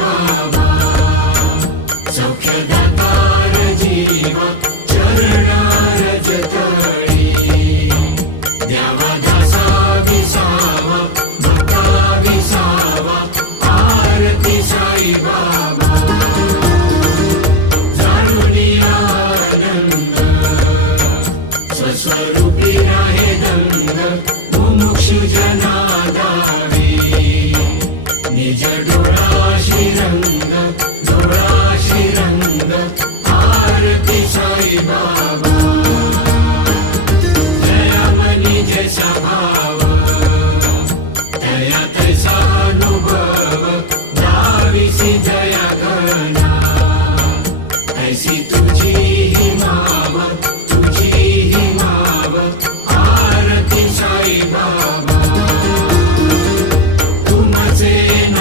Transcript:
बाबा सौख्यदातार जीवा चरणारज तळी द्यावा दासा विसावा भक्ता विसावा आरती साई बाबा जाणूनी आनंद स्वस्वरूपी राहे दंग मुमुक्षु जना दावी निज